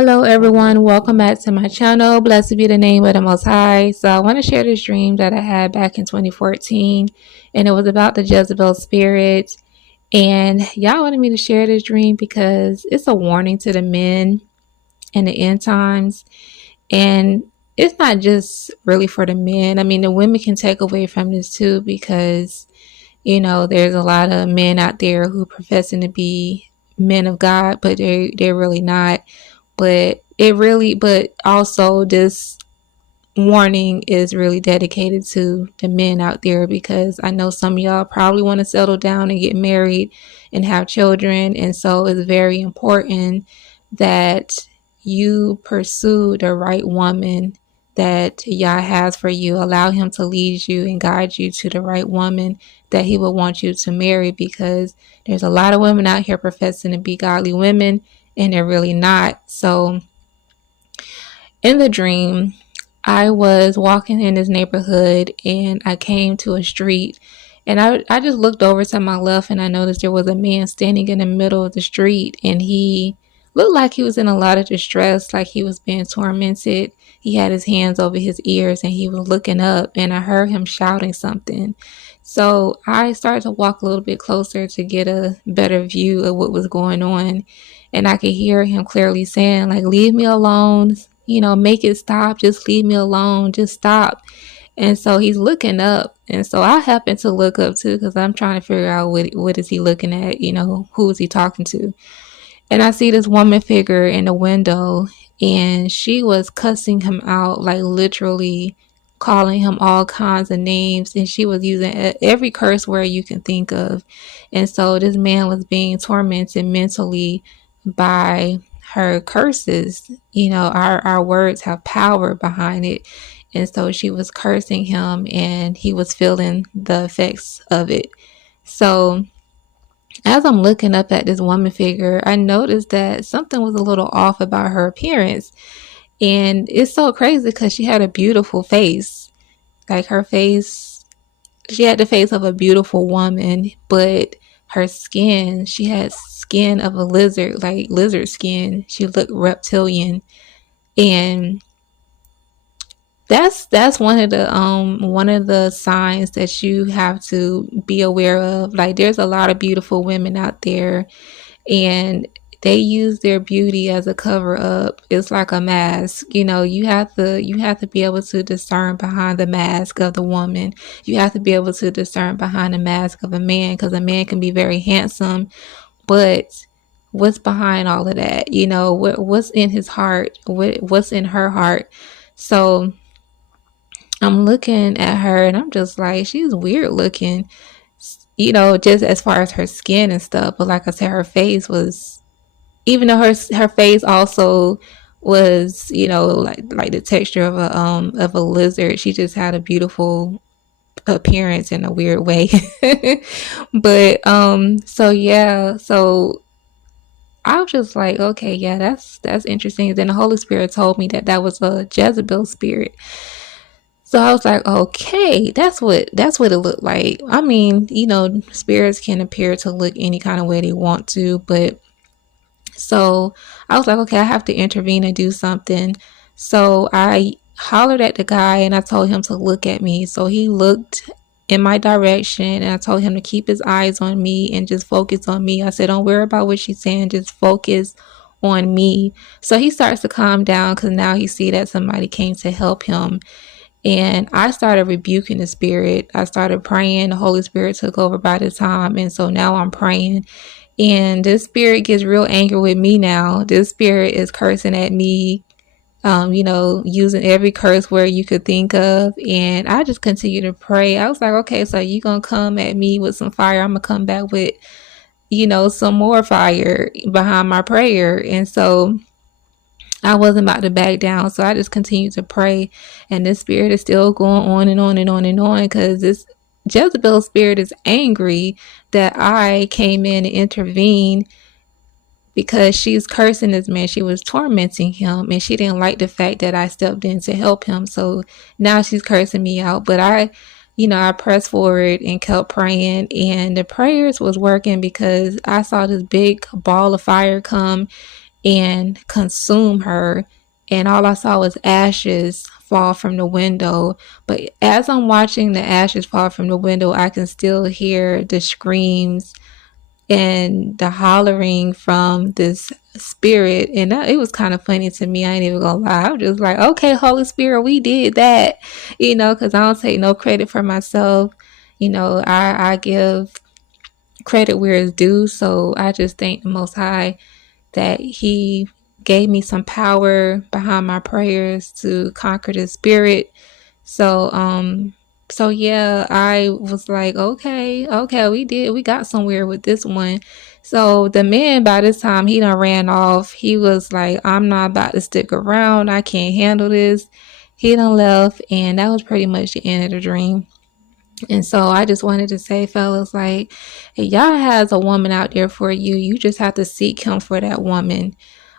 Hello everyone, welcome back to my channel. Blessed be the name of the Most High. So I want to share this dream that I had back in 2014, and it was about the Jezebel Spirit. And y'all wanted me to share this dream because it's a warning to the men in the end times. And it's not just really for the men. I mean, the women can take away from this too, because there's a lot of men out there who professing to be men of God, but they're really not. But also this warning is really dedicated to the men out there, because I know some of y'all probably want to settle down and get married and have children. And so it's very important that you pursue the right woman that Yah has for you. Allow him to lead you and guide you to the right woman that he would want you to marry, because there's a lot of women out here professing to be godly women and they're really not. So in the dream, I was walking in this neighborhood and I came to a street, and I just looked over to my left and I noticed there was a man standing in the middle of the street, and he looked like he was in a lot of distress, like he was being tormented. He had his hands over his ears and he was looking up, and I heard him shouting something. So I started to walk a little bit closer to get a better view of what was going on. And I could hear him clearly saying, like, leave me alone, make it stop. Just leave me alone. Just stop. And so he's looking up. And so I happen to look up too, because I'm trying to figure out what is he looking at? Who is he talking to? And I see this woman figure in the window, and she was cussing him out, like literally calling him all kinds of names. And she was using every curse word you can think of. And so this man was being tormented mentally by her curses. Our words have power behind it. And so she was cursing him and he was feeling the effects of it. So as I'm looking up at this woman figure, I noticed that something was a little off about her appearance. And it's so crazy because she had a beautiful face. Like her face, she had the face of a beautiful woman, but her skin, she had skin of a lizard, like lizard skin. She looked reptilian. And that's one of the signs that you have to be aware of. Like there's a lot of beautiful women out there, and they use their beauty as a cover up. It's like a mask. You have to be able to discern behind the mask of the woman. You have to be able to discern behind the mask of a man, because a man can be very handsome, but what's behind all of that? What's in his heart? What's in her heart? So I'm looking at her and I'm just like, she's weird looking, just as far as her skin and stuff. But like I said, her face was, even though her face also was, like the texture of a lizard, she just had a beautiful appearance in a weird way. But so yeah, so I was just like, okay, yeah, that's interesting. Then the Holy Spirit told me that was a Jezebel spirit. So I was like, okay, that's what it looked like. I mean, spirits can appear to look any kind of way they want to, but so I was like, okay, I have to intervene and do something. So I hollered at the guy and I told him to look at me. So he looked in my direction and I told him to keep his eyes on me and just focus on me. I said, don't worry about what she's saying, just focus on me. So he starts to calm down because now he see that somebody came to help him. And I started rebuking the spirit. I started praying. The Holy Spirit took over by the time. And so now I'm praying. And this spirit gets real angry with me now. This spirit is cursing at me, using every curse word you could think of. And I just continue to pray. I was like, okay, so you going to come at me with some fire. I'm going to come back with, some more fire behind my prayer. And so I wasn't about to back down. So I just continued to pray. And this spirit is still going on and on and on and on, because this Jezebel spirit is angry that I came in and intervened, because she's cursing this man. She was tormenting him and she didn't like the fact that I stepped in to help him. So now she's cursing me out. But I pressed forward and kept praying, and the prayers was working, because I saw this big ball of fire come. and consume her. And all I saw was ashes fall from the window. But as I'm watching the ashes fall from the window, I can still hear the screams and the hollering from this spirit. And it was kind of funny to me. I ain't even gonna lie. I was just like, okay, Holy Spirit, we did that, because I don't take no credit for myself. I give credit where it's due. So I just thank the Most High that He gave me some power behind my prayers to conquer the spirit. So yeah, I was like, okay, we got somewhere with this one. So the man, by this time, he done ran off. He was like, I'm not about to stick around. I can't handle this. He done left, and that was pretty much the end of the dream. And so I just wanted to say, fellas, like, hey, Yah has a woman out there for you. You just have to seek Him for that woman.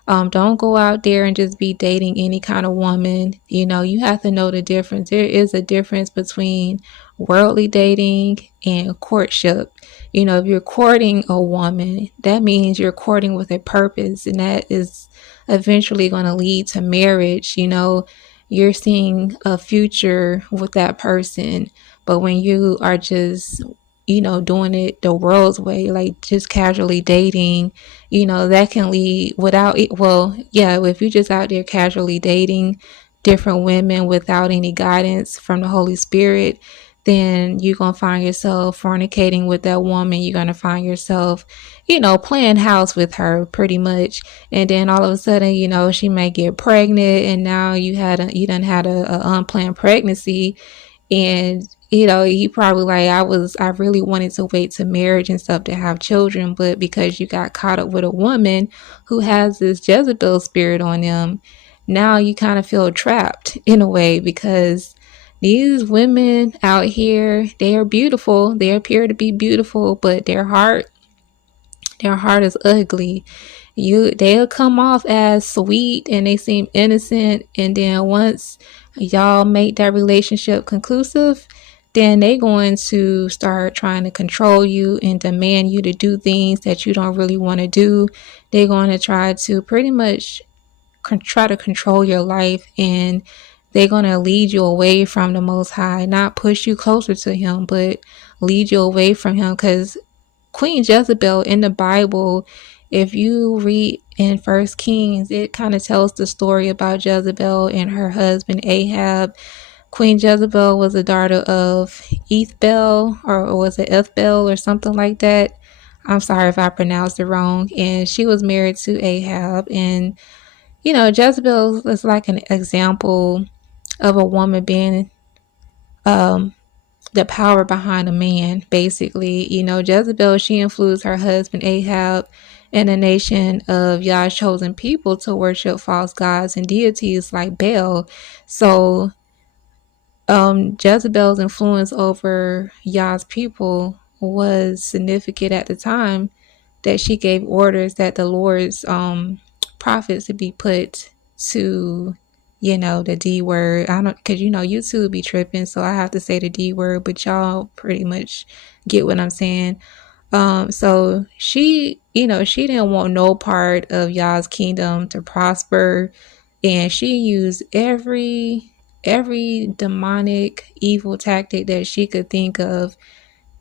Don't go out there and just be dating any kind of woman. You have to know the difference. There is a difference between worldly dating and courtship. If you're courting a woman, that means you're courting with a purpose, and that is eventually going to lead to marriage. You're seeing a future with that person. But when you are just, doing it the world's way, like just casually dating, that can lead without it. Well, yeah, if you're just out there casually dating different women without any guidance from the Holy Spirit, then you're going to find yourself fornicating with that woman. You're going to find yourself, playing house with her pretty much. And then all of a sudden, she may get pregnant, and now you done had a unplanned pregnancy. And he probably like, I really wanted to wait to marriage and stuff to have children, but because you got caught up with a woman who has this Jezebel spirit on them, now you kind of feel trapped in a way, because these women out here, they are beautiful. They appear to be beautiful, but their heart is ugly. They'll come off as sweet and they seem innocent, and then once y'all make that relationship conclusive, then they're going to start trying to control you and demand you to do things that you don't really want to do. They're going to try to pretty much try to control your life, and they're going to lead you away from the Most High, not push you closer to Him, but lead you away from Him. Because Queen Jezebel in the Bible, if you read in First Kings, it kind of tells the story about Jezebel and her husband Ahab. Queen Jezebel was a daughter of Ethbel, or was it Ethbel or something like that. I'm sorry if I pronounced it wrong. And she was married to Ahab. And, Jezebel is like an example of a woman being the power behind a man, basically. Jezebel, she influenced her husband Ahab and a nation of Yah's chosen people to worship false gods and deities like Baal. So Jezebel's influence over Yah's people was significant at the time, that she gave orders that the Lord's prophets to be put to, the D word. I don't, because YouTube be tripping, so I have to say the D word, but y'all pretty much get what I'm saying. So she didn't want no part of Yah's kingdom to prosper, and she used every demonic evil tactic that she could think of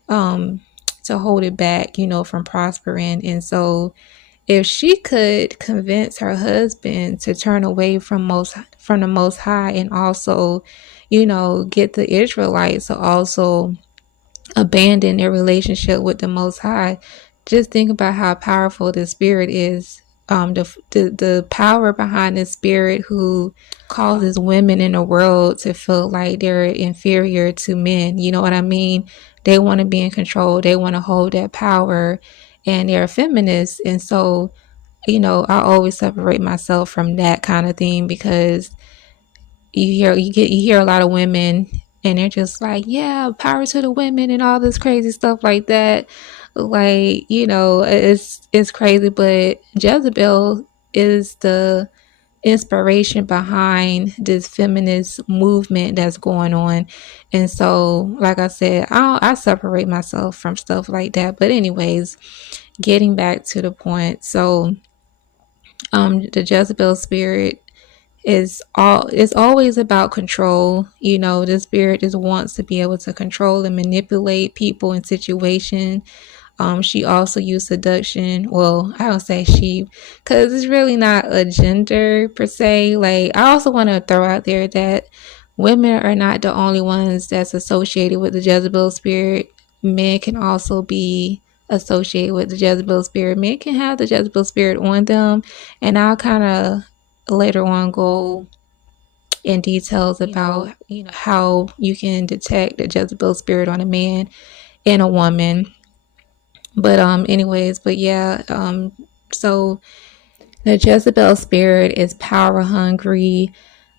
to hold it back, from prospering. And so if she could convince her husband to turn away from the Most High, and also, get the Israelites to also abandon their relationship with the Most High, just think about how powerful the Spirit is. The power behind the Spirit, who causes women in the world to feel like they're inferior to men. You know what I mean? They want to be in control. They want to hold that power, and they're feminists. And so, I always separate myself from that kind of thing, because you hear a lot of women, and they're just like, yeah, power to the women and all this crazy stuff like that. Like, it's crazy, but Jezebel is the inspiration behind this feminist movement that's going on. And so, like I said, I separate myself from stuff like that. But anyways, getting back to the point. So The Jezebel spirit it's always about control. The spirit just wants to be able to control and manipulate people and situations. She also used seduction. Well, I don't say she, because it's really not a gender per se. Like, I also want to throw out there that women are not the only ones that's associated with the Jezebel spirit. Men can also be associated with the Jezebel spirit. Men can have the Jezebel spirit on them, and I'll kind of later on go in details about how you can detect the Jezebel spirit on a man and a woman. But yeah, so the Jezebel spirit is power hungry.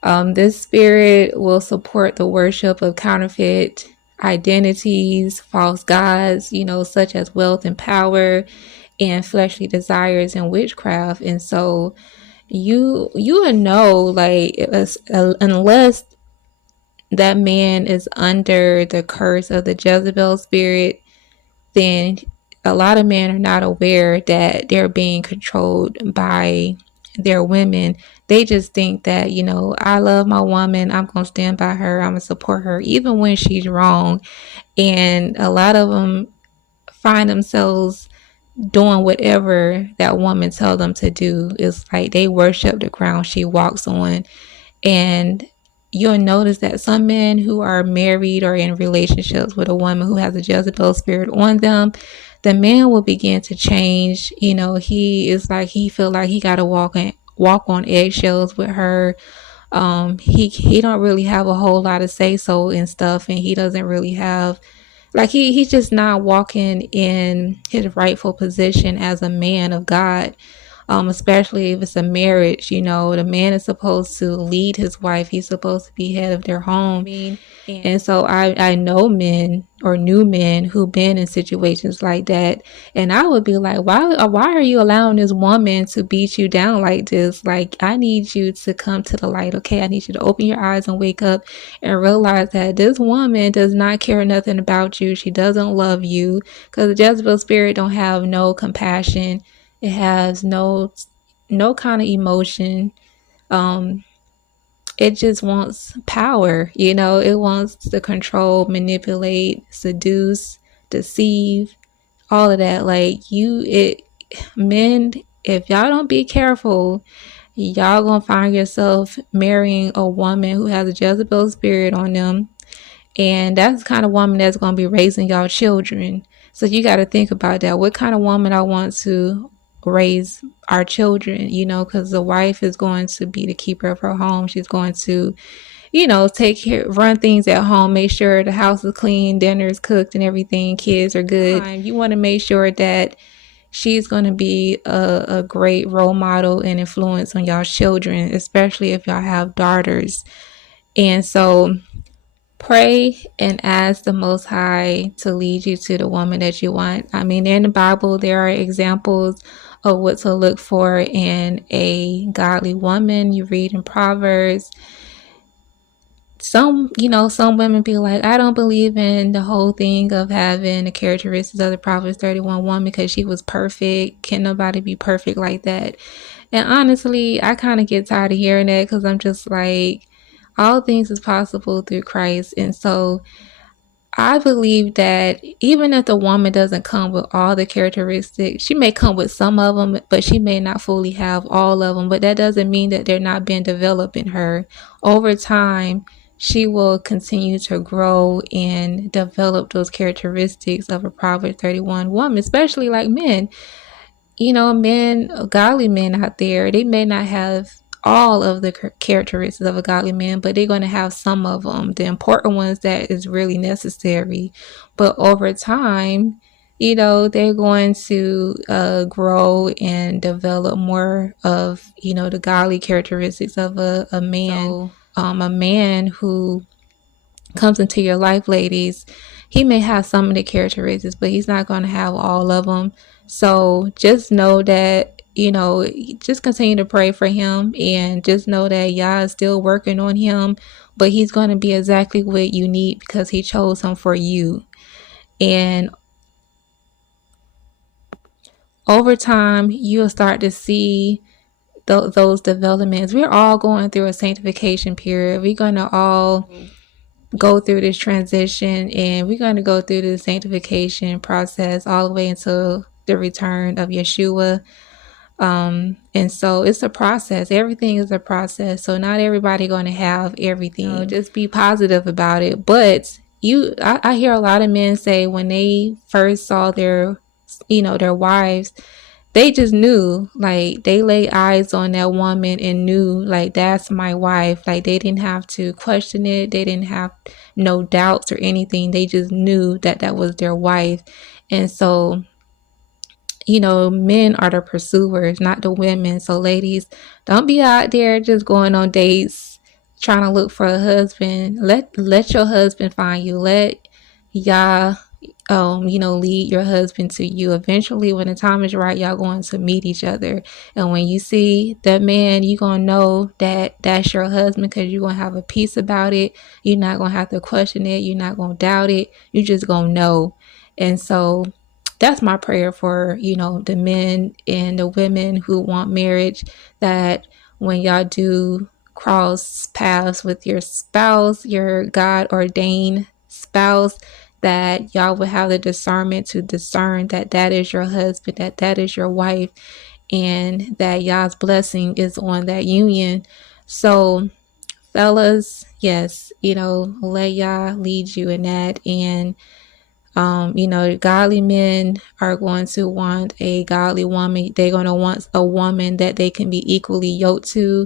This spirit will support the worship of counterfeit identities, false gods, such as wealth and power and fleshly desires and witchcraft. And so you will know, like, unless that man is under the curse of the Jezebel spirit, then a lot of men are not aware that they're being controlled by their women. They just think that, I love my woman, I'm going to stand by her, I'm going to support her, even when she's wrong. And a lot of them find themselves doing whatever that woman tells them to do. It's like they worship the ground she walks on. And you'll notice that some men who are married or in relationships with a woman who has a Jezebel spirit on them, the man will begin to change. He is like, he feel like he got to walk on eggshells with her. He don't really have a whole lot of say so and stuff, and he doesn't really have, like, he's just not walking in his rightful position as a man of God. Especially if it's a marriage. The man is supposed to lead his wife. He's supposed to be head of their home. And so I know men or new men who've been in situations like that. And I would be like, why are you allowing this woman to beat you down like this? Like, I need you to come to the light, okay? I need you to open your eyes and wake up and realize that this woman does not care nothing about you. She doesn't love you, because the Jezebel spirit don't have no compassion. It has no kind of emotion. It just wants power. It wants to control, manipulate, seduce, deceive, all of that. Like, men, if y'all don't be careful, y'all gonna find yourself marrying a woman who has a Jezebel spirit on them. And that's the kind of woman that's going to be raising y'all children. So you got to think about that. What kind of woman I want to raise our children, because the wife is going to be the keeper of her home. She's going to, take care, run things at home, make sure the house is clean, dinner is cooked and everything, kids are good. You want to make sure that she's going to be a great role model and influence on y'all children, especially if y'all have daughters. And so pray and ask the Most High to lead you to the woman that you want. I mean, in the Bible, there are examples of what to look for in a godly woman. You read in Proverbs. Some women be like, I don't believe in the whole thing of having the characteristics of the Proverbs 31 woman because she was perfect. Can nobody be perfect like that? And honestly, I kind of get tired of hearing that, because I'm just like, all things is possible through Christ. And so I believe that even if the woman doesn't come with all the characteristics, she may come with some of them, but she may not fully have all of them. But that doesn't mean that they're not being developed in her. Over time, she will continue to grow and develop those characteristics of a Proverbs 31 woman, especially like men. Godly men out there, they may not have all of the characteristics of a godly man, but they're going to have some of them, the important ones that is really necessary. But over time, they're going to grow and develop more of, the godly characteristics of a man. So, a man who comes into your life, ladies, he may have some of the characteristics, but he's not going to have all of them. So just know that, just continue to pray for him, and just know that Yah is still working on him, but he's going to be exactly what you need because he chose him for you. And over time, you'll start to see those developments. We're all going through a sanctification period. We're going to all go through this transition, and we're going to go through the sanctification process all the way until the return of Yeshua. And so it's a process. Everything is a process. So not everybody going to have everything. Just be positive about it. But I hear a lot of men say when they first saw their wives, they just knew, like, they laid eyes on that woman and knew, like, that's my wife. Like, they didn't have to question it. They didn't have no doubts or anything. They just knew that that was their wife. And so, men are the pursuers, not the women. So ladies, don't be out there just going on dates trying to look for a husband. Let your husband find you. Let Yah lead your husband to you. Eventually, when the time is right, y'all going to meet each other. And when you see that man, you're going to know that that's your husband, because you're going to have a peace about it. You're not going to have to question it. You're not going to doubt it. You're just going to know. And so that's my prayer for, the men and the women who want marriage, that when y'all do cross paths with your spouse, your God ordained spouse, that y'all will have the discernment to discern that that is your husband, that that is your wife, and that Yah's blessing is on that union. So fellas, yes, let Yah lead you in that. And godly men are going to want a godly woman. They're going to want a woman that they can be equally yoked to.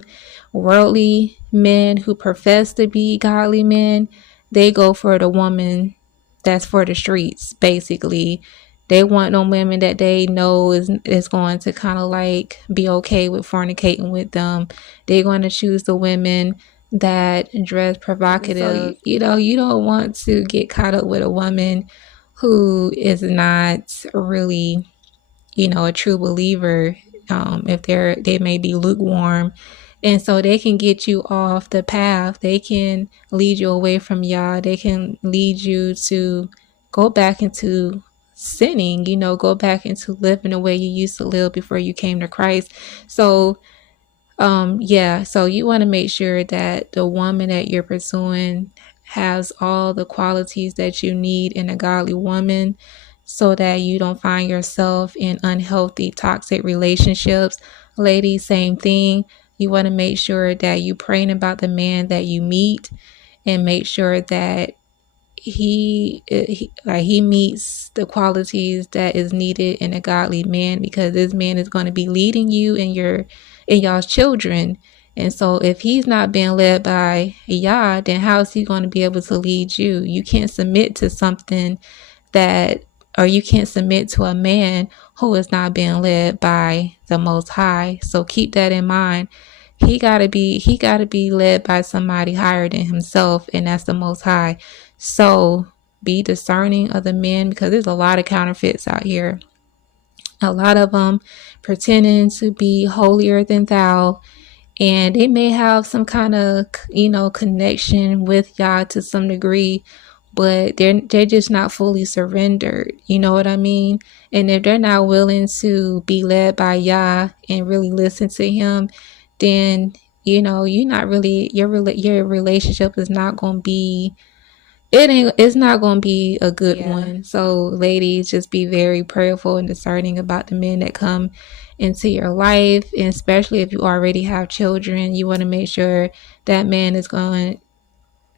Worldly men who profess to be godly men, they go for the woman that's for the streets, basically. They want no women that they know is going to kind of like be okay with fornicating with them. They're going to choose the women that dress provocative. So, you don't want to get caught up with a woman who is not really, a true believer. If they may be lukewarm, and so they can get you off the path. They can lead you away from Yah. They can lead you to go back into sinning, go back into living the way you used to live before you came to Christ. So so you want to make sure that the woman that you're pursuing has all the qualities that you need in a godly woman, so that you don't find yourself in unhealthy, toxic relationships. Ladies, same thing. You want to make sure that you praying about the man that you meet, and make sure that he meets the qualities that is needed in a godly man, because this man is going to be leading you and y'all's children. And so if he's not being led by Yah, then how is he going to be able to lead you? You can't submit to something or you can't submit to a man who is not being led by the Most High. So keep that in mind. He gotta be led by somebody higher than himself, and that's the Most High. So be discerning of the men, because there's a lot of counterfeits out here. A lot of them pretending to be holier than thou, and they may have some kind of connection with Yah to some degree, but they're just not fully surrendered. You know what I mean? And if they're not willing to be led by Yah and really listen to him, then you're not really, your relationship is not going to be, it's not going to be a good one. So ladies, just be very prayerful and discerning about the men that come into your life, and especially if you already have children, you want to make sure that man is going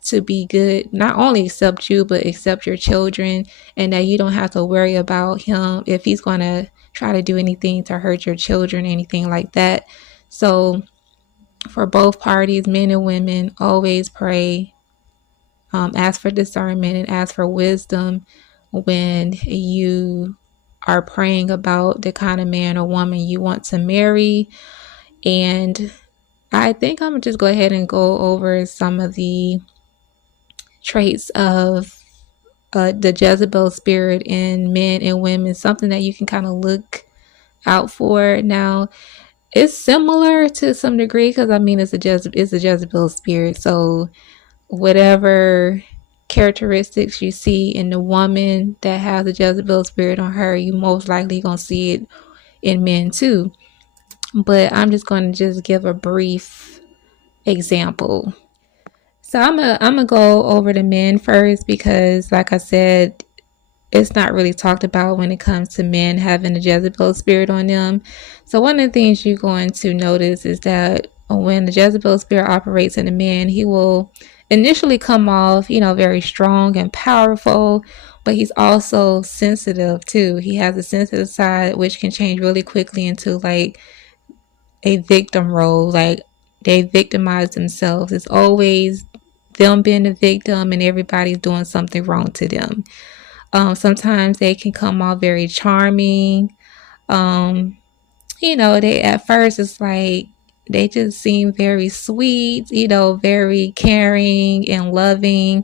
to be good, not only accept you, but accept your children, and that you don't have to worry about him if he's going to try to do anything to hurt your children, anything like that. So for both parties, men and women, always pray, ask for discernment and ask for wisdom when you are praying about the kind of man or woman you want to marry. And I think I'm gonna just go ahead and go over some of the traits of the Jezebel spirit in men and women, something that you can kind of look out for. Now, it's similar to some degree, because it's a Jezebel spirit. So whatever characteristics you see in the woman that has a Jezebel spirit on her, you most likely gonna see it in men too. but I'm just going to just give a brief example. So I'm gonna go over the men first because, like I said, it's not really talked about when it comes to men having a Jezebel spirit on them. So one of the things you're going to notice is that when the Jezebel spirit operates in a man, he will initially come off, very strong and powerful, but he's also sensitive too. He has a sensitive side which can change really quickly into like a victim role. Like they victimize themselves. It's always them being the victim and everybody's doing something wrong to them. Sometimes they can come off very charming. They at first it's like they just seem very sweet, very caring and loving.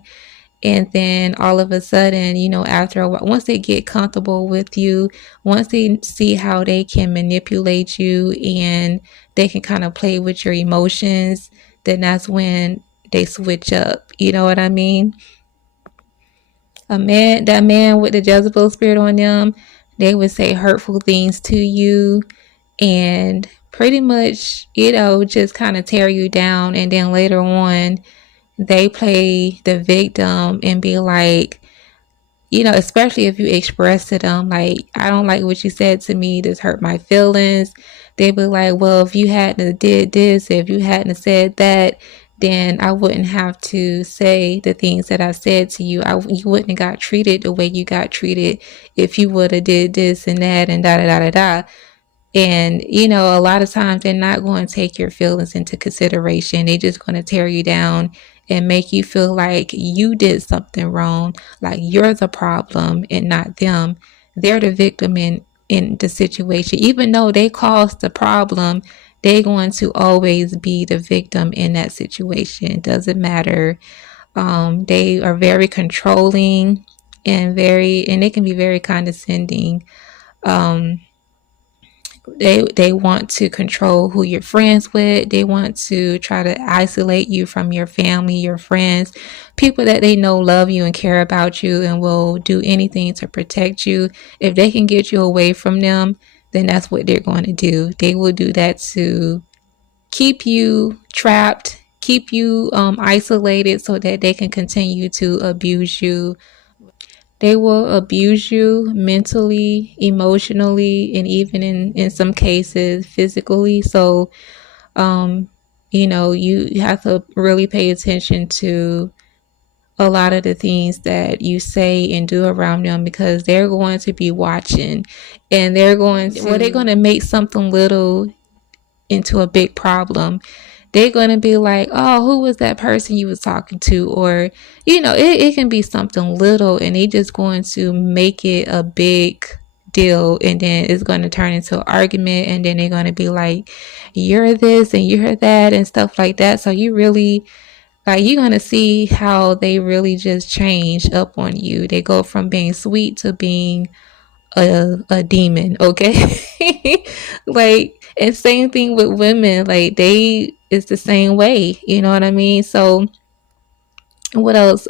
And then all of a sudden, after a while, once they get comfortable with you, once they see how they can manipulate you and they can kind of play with your emotions, then that's when they switch up. You know what I mean? That man with the Jezebel spirit on them, they would say hurtful things to you and pretty much, just kind of tear you down. And then later on, they play the victim and be like, especially if you express to them, like, I don't like what you said to me. This hurt my feelings. They be like, well, if you hadn't did this, if you hadn't said that, then I wouldn't have to say the things that I said to you. You wouldn't have got treated the way you got treated if you would have did this and that and da da da da da. And, a lot of times they're not going to take your feelings into consideration. They're just going to tear you down and make you feel like you did something wrong, like you're the problem and not them. They're the victim in the situation. Even though they caused the problem, they're going to always be the victim in that situation. It doesn't matter. They are very controlling and they can be very condescending. They want to control who you're friends with. They want to try to isolate you from your family, your friends, people that they know love you and care about you and will do anything to protect you. If they can get you away from them, then that's what they're going to do. They will do that to keep you trapped, keep you isolated so that they can continue to abuse you. They will abuse you mentally, emotionally, and even in some cases physically. So, you have to really pay attention to a lot of the things that you say and do around them because they're going to be watching and they're going to make something little into a big problem. They're going to be like, oh, who was that person you was talking to? Or, it can be something little and they just going to make it a big deal. And then it's going to turn into an argument. And then they're going to be like, you're this and you're that and stuff like that. So you really, like, you're going to see how they really just change up on you. They go from being sweet to being a demon, okay? Like, and same thing with women, like it's the same way, you know what I mean? So what else?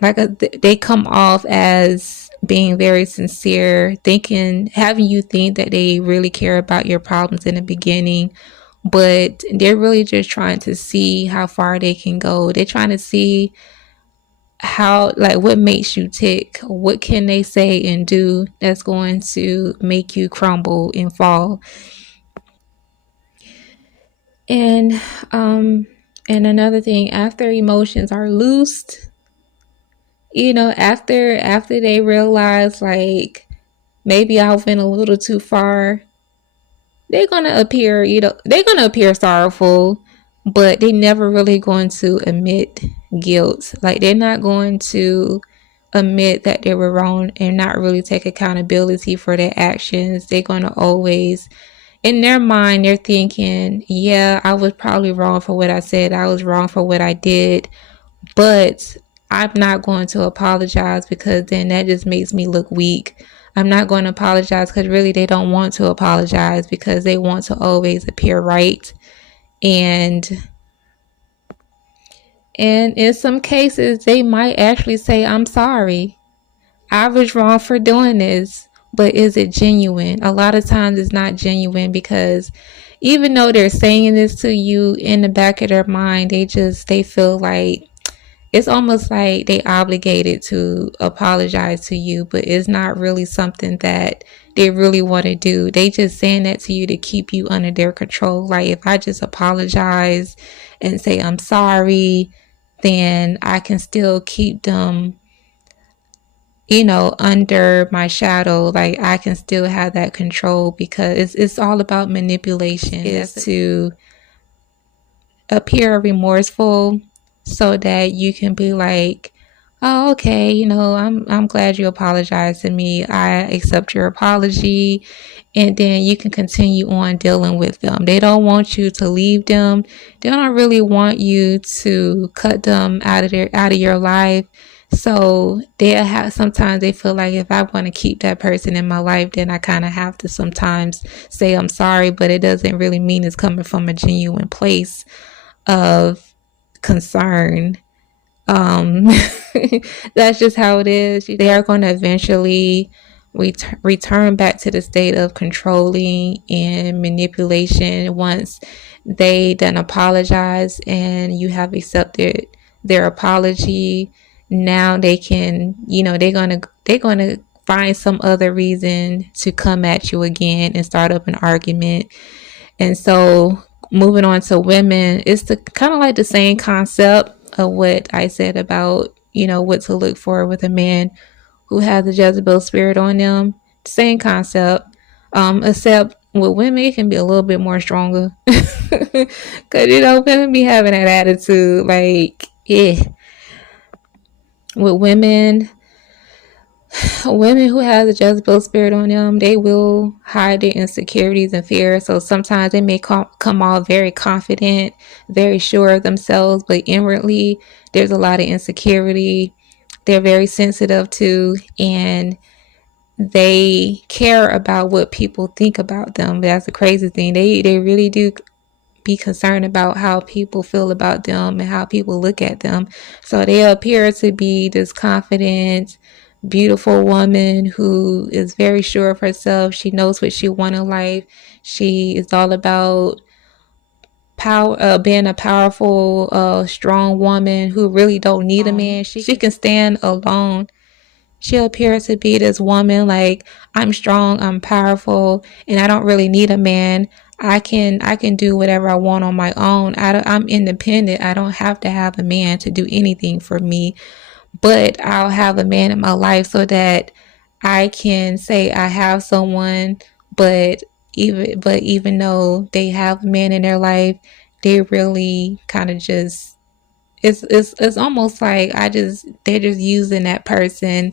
They come off as being very sincere, having you think that they really care about your problems in the beginning, but they're really just trying to see how far they can go. They're trying to see what makes you tick. What can they say and do that's going to make you crumble and fall? And another thing, after emotions are loosed, after they realize like maybe I went a little too far, they're gonna appear sorrowful, but they never really going to admit guilt. Like they're not going to admit that they were wrong and not really take accountability for their actions. They're going to always, in their mind, they're thinking, yeah, I was probably wrong for what I said. I was wrong for what I did, but I'm not going to apologize because then that just makes me look weak. I'm not going to apologize because really they don't want to apologize because they want to always appear right. And in some cases, they might actually say, I'm sorry. I was wrong for doing this. but is it genuine? A lot of times it's not genuine, because even though they're saying this to you, in the back of their mind, they feel like it's almost like they obligated to apologize to you, but it's not really something that they really want to do. They just saying that to you to keep you under their control. Like, if I just apologize and say I'm sorry, then I can still keep them, under my shadow. Like, I can still have that control, because it's all about manipulation. Is to appear remorseful so that you can be like, oh, okay, I'm glad you apologized to me. I accept your apology. And then you can continue on dealing with them. They don't want you to leave them. They don't really want you to cut them out of your life. So sometimes they feel like, if I want to keep that person in my life, then I kind of have to sometimes say I'm sorry, but it doesn't really mean it's coming from a genuine place of concern. That's just how it is. They are going to eventually return back to the state of controlling and manipulation once they then apologize and you have accepted their apology. Now they can, they're gonna find some other reason to come at you again and start up an argument. And so, moving on to women, it's the kind of like the same concept of what I said about, what to look for with a man who has the Jezebel spirit on them. Same concept. Except with women, it can be a little bit more stronger. Because, women be having that attitude, like, yeah. With women who have the Jezebel spirit on them, they will hide their insecurities and fears. So sometimes they may come off very confident, very sure of themselves, but inwardly there's a lot of insecurity. They're very sensitive too, and they care about what people think about them. That's the crazy thing. They really do be concerned about how people feel about them and how people look at them. So they appear to be this confident, beautiful woman who is very sure of herself. She knows what she wants in life. She is all about power, being a powerful, strong woman who really don't need a man. She can stand alone. She appears to be this woman like, I'm strong, I'm powerful, and I don't really need a man. I can do whatever I want on my own. I'm independent. I don't have to have a man to do anything for me, but I'll have a man in my life so that I can say I have someone. But even though they have a man in their life, they really kind of just, it's almost like they're just using that person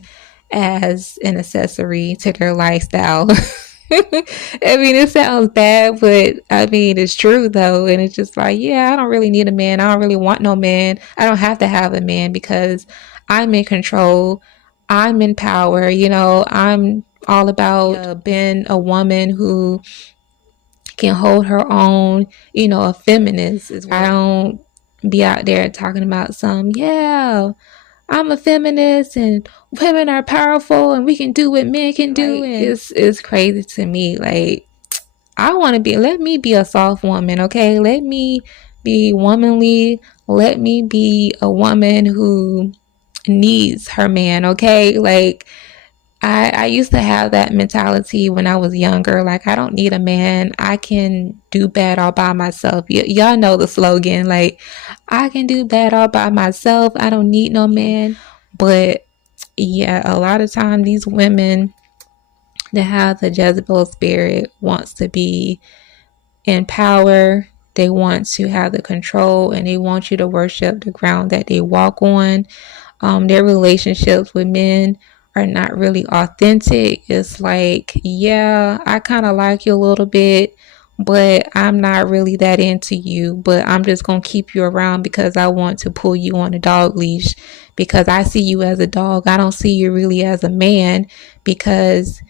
as an accessory to their lifestyle. I mean, it sounds bad, but I mean, it's true though. And it's just like, yeah, I don't really need a man. I don't really want no man. I don't have to have a man because I'm in control. I'm in power. I'm all about being a woman who can hold her own, a feminist is I don't be out there talking about yeah, I'm a feminist and women are powerful and we can do what men can do. And it's crazy to me. Like, I want to let me be a soft woman, okay? Let me be womanly. Let me be a woman who needs her man, okay? Like, I used to have that mentality when I was younger. Like, I don't need a man. I can do bad all by myself. Y'all know the slogan. Like, I can do bad all by myself. I don't need no man. But yeah, a lot of times these women that have the Jezebel spirit wants to be in power. They want to have the control, and they want you to worship the ground that they walk on. Their relationships with men are not really authentic. It's like, yeah, I kind of like you a little bit, but I'm not really that into you. But I'm just going to keep you around because I want to pull you on a dog leash, because I see you as a dog. I don't see you really as a man, because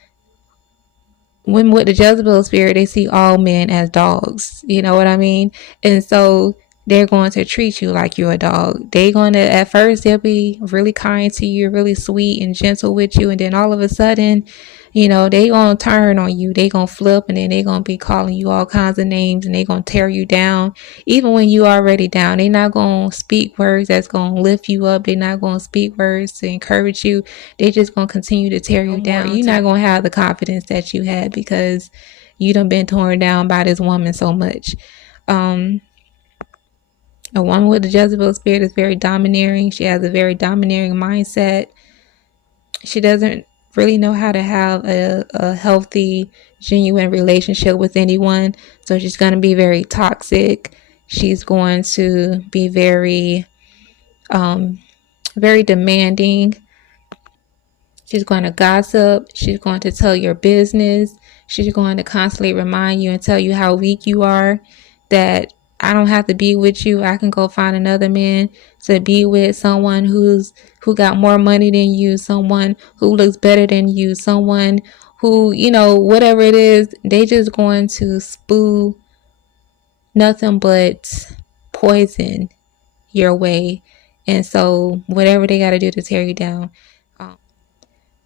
with the Jezebel spirit, they see all men as dogs. You know what I mean? And so they're going to treat you like you're a dog. They going to, at first, they'll be really kind to you, really sweet and gentle with you. And then all of a sudden, they going to turn on you. They going to flip, and then they going to be calling you all kinds of names, and they going to tear you down. Even when you already down, they not going to speak words that's going to lift you up. They not going to speak words to encourage you. They just going to continue to tear you down. You're not going to have the confidence that you had because you done been torn down by this woman so much. A woman with a Jezebel spirit is very domineering. She has a very domineering mindset. She doesn't really know how to have a healthy, genuine relationship with anyone. So she's going to be very toxic. She's going to be very, very demanding. She's going to gossip. She's going to tell your business. She's going to constantly remind you and tell you how weak you are, that I don't have to be with you. I can go find another man to be with, someone who got more money than you, someone who looks better than you, someone who, whatever it is, they just going to spew nothing but poison your way. And so whatever they got to do to tear you down.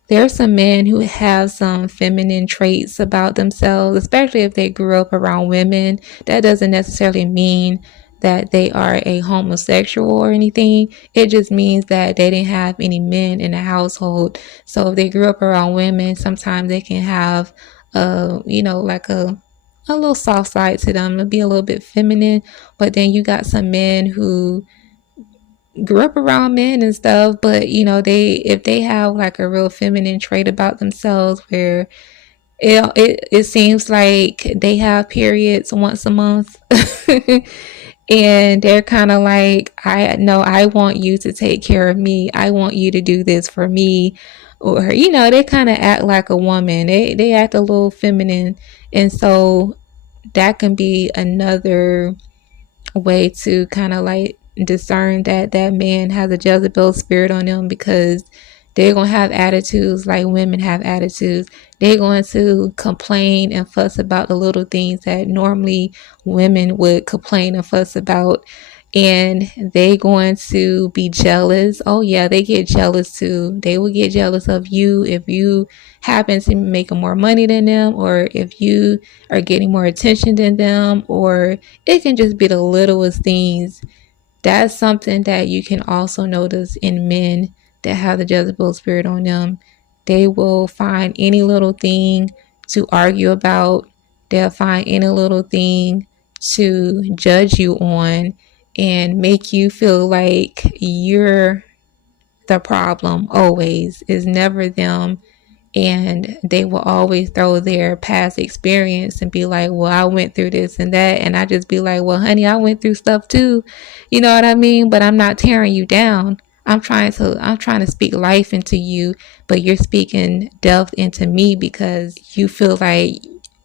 There are some men who have some feminine traits about themselves, especially if they grew up around women. That doesn't necessarily mean that they are a homosexual or anything. It just means that they didn't have any men in the household. So if they grew up around women, sometimes they can have, like a little soft side to them. It'll be a little bit feminine. But then you got some men who grew up around men and stuff, but if they have like a real feminine trait about themselves, where it seems like they have periods once a month, and they're kind of like, I want you to take care of me, I want you to do this for me, or they kind of act like a woman, they act a little feminine. And so that can be another way to kind of like discern that man has a Jezebel spirit on them, because they're going to have attitudes like women have attitudes. They're going to complain and fuss about the little things that normally women would complain and fuss about. And they're going to be jealous. Oh yeah, they get jealous too. They will get jealous of you if you happen to make more money than them, or if you are getting more attention than them, or it can just be the littlest things. That's something that you can also notice in men that have the Jezebel spirit on them. They will find any little thing to argue about. They'll find any little thing to judge you on and make you feel like you're the problem always. It's never them. And they will always throw their past experience and be like, well, I went through this and that. And I just be like, well, honey, I went through stuff too. You know what I mean? But I'm not tearing you down. I'm trying to speak life into you, but you're speaking death into me because you feel like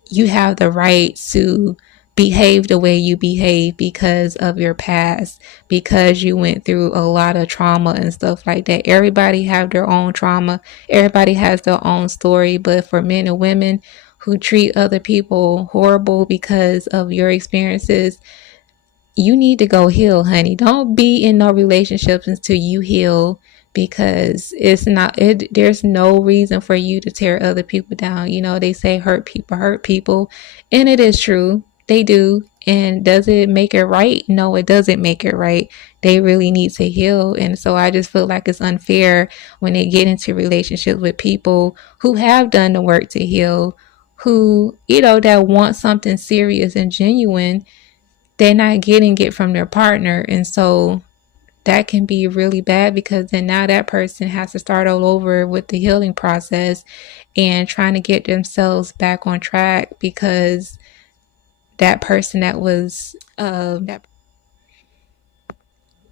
you have the right to behave the way you behave because of your past, because you went through a lot of trauma and stuff like that. Everybody have their own trauma. Everybody has their own story. But for men and women who treat other people horrible because of your experiences, you need to go heal, honey. Don't be in no relationships until you heal, because there's no reason for you to tear other people down. They say hurt people, and it is true. They do. And does it make it right? No, it doesn't make it right. They really need to heal. And so I just feel like it's unfair when they get into relationships with people who have done the work to heal, who, that want something serious and genuine. They're not getting it from their partner. And so that can be really bad, because then now that person has to start all over with the healing process and trying to get themselves back on track, because that person that was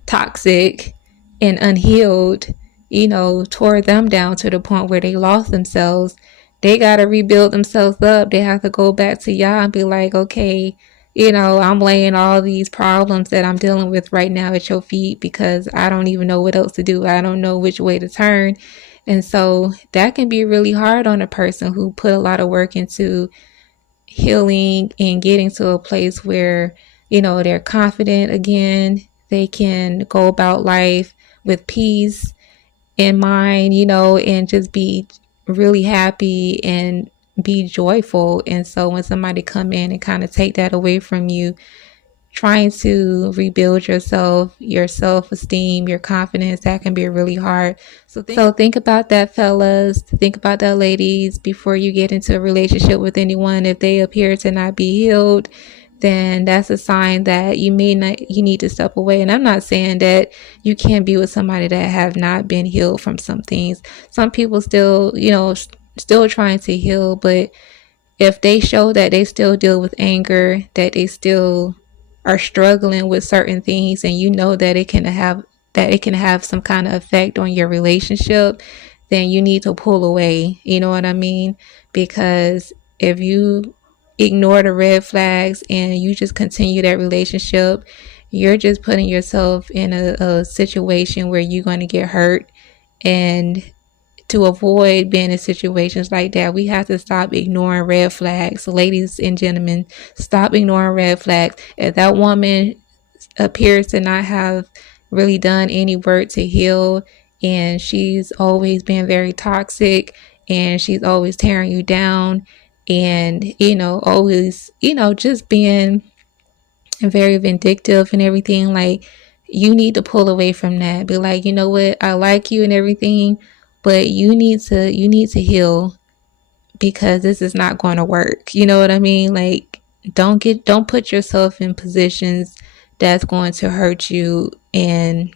toxic and unhealed, tore them down to the point where they lost themselves. They got to rebuild themselves up. They have to go back to y'all and be like, okay, I'm laying all these problems that I'm dealing with right now at your feet, because I don't even know what else to do. I don't know which way to turn. And so that can be really hard on a person who put a lot of work into healing and getting to a place where, they're confident again. They can go about life with peace in mind, and just be really happy and be joyful. And so when somebody come in and kind of take that away from you, trying to rebuild yourself, your self-esteem, your confidence, that can be really hard. So think about that, fellas. Think about that, ladies, before you get into a relationship with anyone. If they appear to not be healed, then that's a sign that you need to step away. And I'm not saying that you can't be with somebody that have not been healed from some things. Some people still, still trying to heal, but if they show that they still deal with anger, that they still are struggling with certain things, and that it can have some kind of effect on your relationship, then you need to pull away. You know what I mean? Because if you ignore the red flags and you just continue that relationship, you're just putting yourself in a situation where you're going to get hurt. And to avoid being in situations like that, we have to stop ignoring red flags. So ladies and gentlemen, stop ignoring red flags. If that woman appears to not have really done any work to heal, and she's always been very toxic, and she's always tearing you down, and always just being very vindictive and everything, like, you need to pull away from that. Be like, you know what, I like you and everything, but you need to heal, because this is not going to work. You know what I mean? Like, don't put yourself in positions that's going to hurt you, and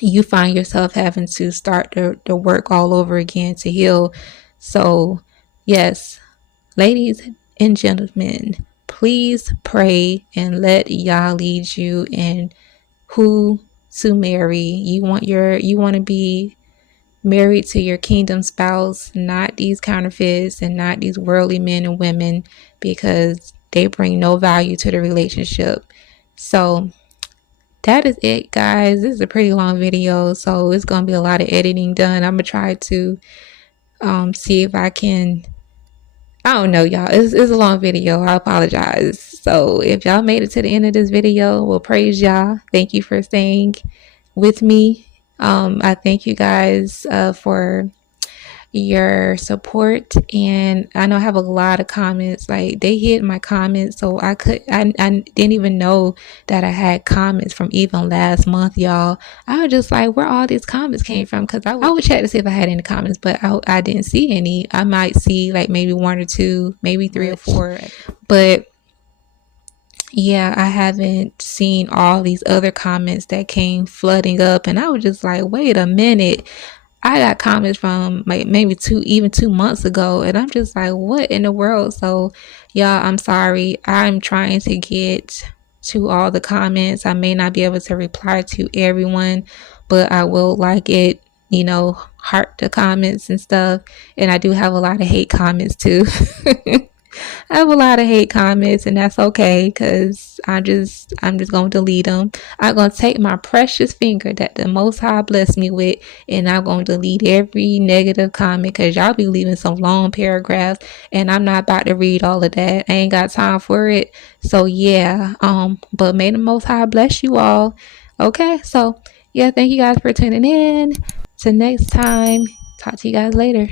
you find yourself having to start the work all over again to heal. So yes, ladies and gentlemen, please pray and let Yah lead you in who to marry. You want to be married to your kingdom spouse, not these counterfeits and not these worldly men and women, because they bring no value to the relationship. So that is it, guys. This is a pretty long video, so it's gonna be a lot of editing done. I'm gonna try to see if I can. I don't know, y'all. It's a long video. I apologize. So if y'all made it to the end of this video, well, praise y'all. Thank you for staying with me. I thank you guys for your support, and I know I have a lot of comments. Like, they hit my comments, so I didn't even know that I had comments from even last month, y'all. I was just like, where all these comments came from, because I would check to see if I had any comments, but I didn't see any. I might see like maybe one or two, maybe three or four, but yeah, I haven't seen all these other comments that came flooding up, and I was just like, wait a minute. I got comments from like maybe 2 months ago, and I'm just like, what in the world? So y'all, I'm sorry. I'm trying to get to all the comments. I may not be able to reply to everyone, but I will like it, heart the comments and stuff. And I do have a lot of hate comments too. I have a lot of hate comments, and that's okay, because I'm just going to delete them. I'm going to take my precious finger that the Most High blessed me with, and I'm going to delete every negative comment, because y'all be leaving some long paragraphs, and I'm not about to read all of that. I ain't got time for it. So yeah, but may the Most High bless you all. Okay, so yeah, thank you guys for tuning in. Till next time, talk to you guys later.